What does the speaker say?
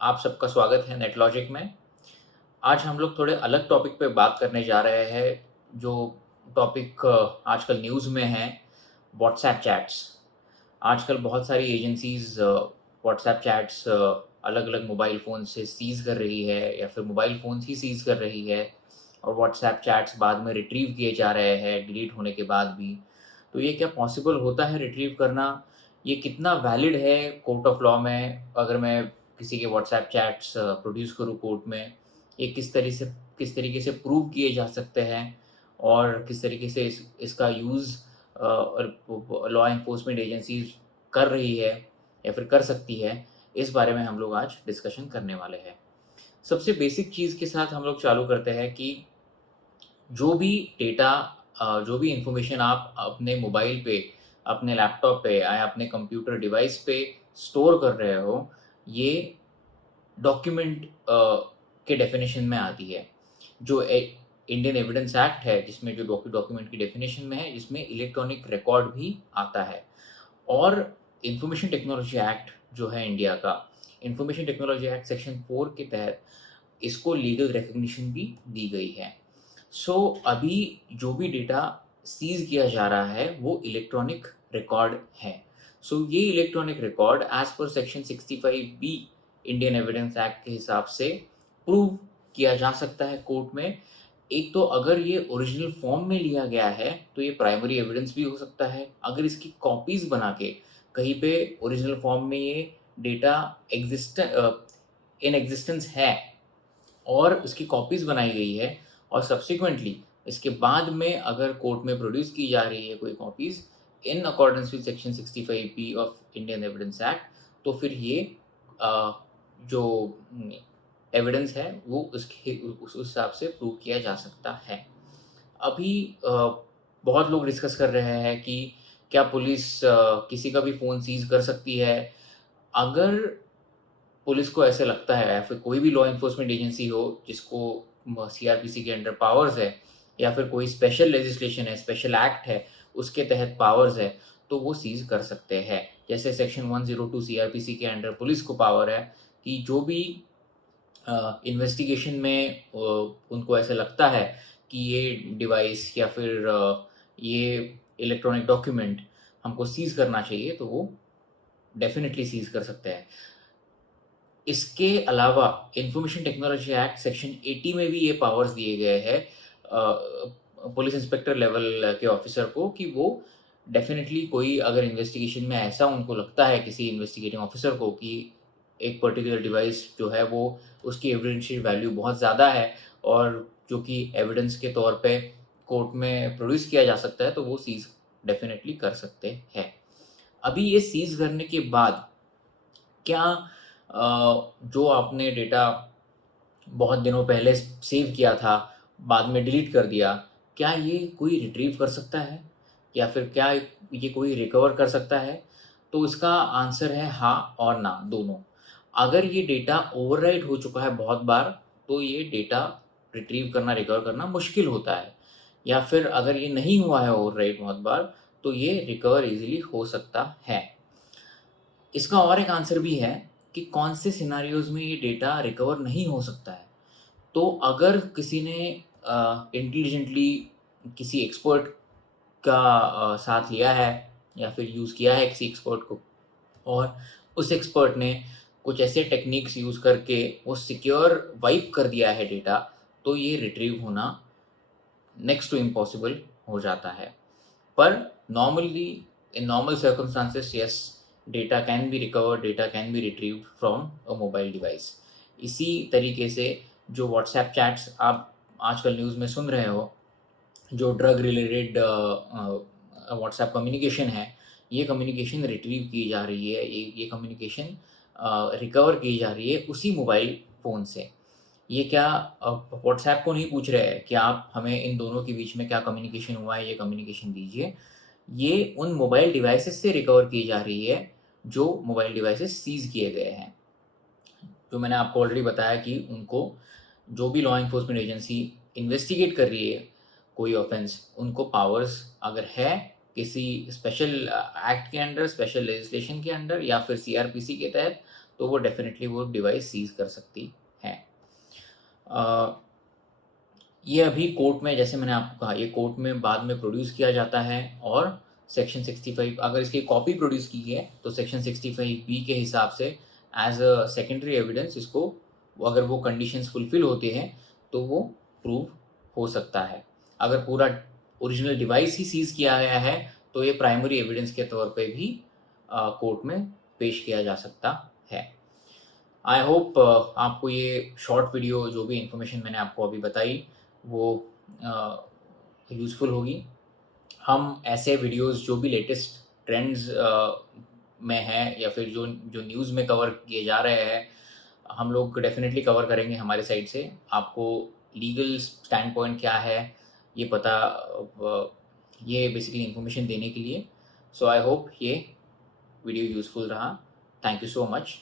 आप सबका स्वागत है नेटलॉजिक में। आज हम लोग थोड़े अलग टॉपिक पे बात करने जा रहे हैं, जो टॉपिक आजकल न्यूज़ में है, व्हाट्सएप चैट्स। आजकल बहुत सारी एजेंसीज़ व्हाट्सएप चैट्स अलग-अलग मोबाइल फ़ोन से सीज़ कर रही है या फिर मोबाइल फ़ोन्स ही सीज़ कर रही है और व्हाट्सएप चैट्स बाद में रिट्रीव किए जा रहे हैं डिलीट होने के बाद भी। तो ये क्या पॉसिबल होता है रिट्रीव करना? ये कितना वैलिड है कोर्ट ऑफ लॉ में? अगर मैं किसी के व्हाट्सएप चैट्स प्रोड्यूस करूँ कोर्ट में, ये किस तरीके से प्रूव किए जा सकते हैं और किस तरीके से इसका यूज़ लॉ एनफोर्समेंट एजेंसीज़ कर रही है या फिर कर सकती है, इस बारे में हम लोग आज डिस्कशन करने वाले हैं। सबसे बेसिक चीज़ के साथ हम लोग चालू करते हैं कि जो भी डेटा जो भी इन्फॉर्मेशन आप अपने मोबाइल पे, अपने लैपटॉप पे या अपने कंप्यूटर डिवाइस पे स्टोर कर रहे हो, ये डॉक्यूमेंट के डेफिनिशन में आती है। जो इंडियन एविडेंस एक्ट है, जिसमें जो डॉक्यूमेंट की डेफिनिशन में है, जिसमें इलेक्ट्रॉनिक रिकॉर्ड भी आता है। और इंफॉर्मेशन टेक्नोलॉजी एक्ट जो है इंडिया का, इंफॉर्मेशन टेक्नोलॉजी एक्ट सेक्शन 4 के तहत इसको लीगल रिकॉग्निशन भी दी गई है। सो अभी जो भी डेटा सीज़ किया जा रहा है, वो इलेक्ट्रॉनिक रिकॉर्ड है। सो ये electronic record as per section 65 B Indian evidence act के हिसाब से प्रूव किया जा सकता है कोर्ट में। एक तो अगर ये ओरिजिनल फॉर्म में लिया गया है, तो ये प्राइमरी एविडेंस भी हो सकता है। अगर इसकी कॉपीज़ बना के कहीं पे ओरिजिनल फॉर्म में ये डेटा इन एग्जिस्टेंस है और उसकी कॉपीज़ बनाई गई है और सब्सिक्वेंटली इसके बाद में अगर कोर्ट में प्रोड्यूस की जा रही है कोई copies in accordance with section 65 B of Indian evidence act, तो फिर ये जो एविडेंस है वो उसके उस हिसाब से प्रूव किया जा सकता है। अभी बहुत लोग डिस्कस कर रहे हैं कि क्या पुलिस किसी का भी फ़ोन सीज़ कर सकती है? अगर पुलिस को ऐसे लगता है या फिर कोई भी लॉ एनफोर्समेंट एजेंसी हो जिसको सीआरपीसी के अंडर पावर्स है या फिर कोई स्पेशल लेजिस्लेशन है, स्पेशल एक्ट है, उसके तहत पावर्स है, तो वो सीज़ कर सकते हैं। जैसे सेक्शन 102 सीआरपीसी के अंडर पुलिस को पावर है कि जो भी इन्वेस्टिगेशन में उनको ऐसा लगता है कि ये डिवाइस या फिर ये इलेक्ट्रॉनिक डॉक्यूमेंट हमको सीज़ करना चाहिए, तो वो डेफ़िनिटली सीज़ कर सकते हैं। इसके अलावा इन्फॉर्मेशन टेक्नोलॉजी एक्ट सेक्शन 80 में भी ये पावर्स दिए गए हैं पुलिस इंस्पेक्टर लेवल के ऑफिसर को कि वो डेफ़िनिटली कोई अगर इन्वेस्टिगेशन में ऐसा उनको लगता है किसी इन्वेस्टिगेटिंग ऑफिसर को कि एक पर्टिकुलर डिवाइस जो है वो उसकी एविडेंशियल वैल्यू बहुत ज़्यादा है और जो कि एविडेंस के तौर पे कोर्ट में प्रोड्यूस किया जा सकता है, तो वो सीज़ डेफ़िनिटली कर सकते हैं। अभी ये सीज़ करने के बाद क्या जो आपने डेटा बहुत दिनों पहले सेव किया था, बाद में डिलीट कर दिया, क्या ये कोई रिट्रीव कर सकता है? या फिर क्या ये कोई रिकवर कर सकता है? तो इसका आंसर है हाँ और ना, दोनों। अगर ये डेटा ओवरराइट हो चुका है बहुत बार, तो ये डेटा रिट्रीव करना, रिकवर करना मुश्किल होता है। या फिर अगर ये नहीं हुआ है ओवरराइट बहुत बार, तो ये रिकवर ईज़िली हो सकता है। इसका और एक आंसर भी है कि कौन से सिनेरियोज़ में ये डेटा रिकवर नहीं हो सकता है। तो अगर किसी ने इंटेलिजेंटली किसी एक्सपर्ट का साथ लिया है या फिर यूज़ किया है किसी एक्सपर्ट को और उस एक्सपर्ट ने कुछ ऐसे टेक्निक्स यूज़ करके वो सिक्योर वाइप कर दिया है डेटा, तो ये रिट्रीव होना नेक्स्ट टू इम्पॉसिबल हो जाता है। पर normally in normal circumstances yes, data can be recovered, data can be retrieved from a mobile device. इसी तरीके से जो व्हाट्सएप चैट्स आप आजकल न्यूज़ में सुन रहे हो, जो ड्रग रिलेटेड व्हाट्सएप कम्युनिकेशन है, ये कम्युनिकेशन रिट्रीव की जा रही है, ये कम्युनिकेशन रिकवर की जा रही है उसी मोबाइल फ़ोन से। ये क्या व्हाट्सएप को नहीं पूछ रहे हैं कि आप हमें इन दोनों के बीच में क्या कम्युनिकेशन हुआ है, ये कम्युनिकेशन दीजिए। ये उन मोबाइल डिवाइसेज़ से रिकवर की जा रही है, जो मोबाइल डिवाइसेज़ सीज़ किए गए हैं। जो मैंने आपको ऑलरेडी बताया कि उनको जो भी लॉ एनफोर्समेंट एजेंसी इन्वेस्टिगेट कर रही है कोई ऑफेंस, उनको पावर्स अगर है किसी स्पेशल एक्ट के अंडर, स्पेशल लेजिस्लेशन के अंडर या फिर सीआरपीसी के तहत, तो वो डेफिनेटली वो डिवाइस सीज कर सकती है। ये अभी कोर्ट में, जैसे मैंने आपको कहा, ये कोर्ट में बाद में प्रोड्यूस किया जाता है और सेक्शन 65, अगर इसकी कॉपी प्रोड्यूस की है तो सेक्शन 65 बी के हिसाब से एज अ सेकेंडरी एविडेंस इसको, अगर वो कंडीशंस फुलफिल होते हैं तो वो प्रूव हो सकता है। अगर पूरा ओरिजिनल डिवाइस ही सीज किया गया है तो ये प्राइमरी एविडेंस के तौर पे भी कोर्ट में पेश किया जा सकता है। आई होप आपको ये शॉर्ट वीडियो, जो भी इन्फॉर्मेशन मैंने आपको अभी बताई, वो यूज़फुल होगी। हम ऐसे वीडियोस जो भी लेटेस्ट ट्रेंड्स में हैं या फिर जो जो न्यूज़ में कवर किए जा रहे हैं, हम लोग डेफ़िनेटली कवर करेंगे हमारे साइड से। आपको लीगल स्टैंड पॉइंट क्या है, ये पता ये बेसिकली इन्फॉर्मेशन देने के लिए। सो आई होप ये वीडियो यूज़फुल रहा। Thank you so much.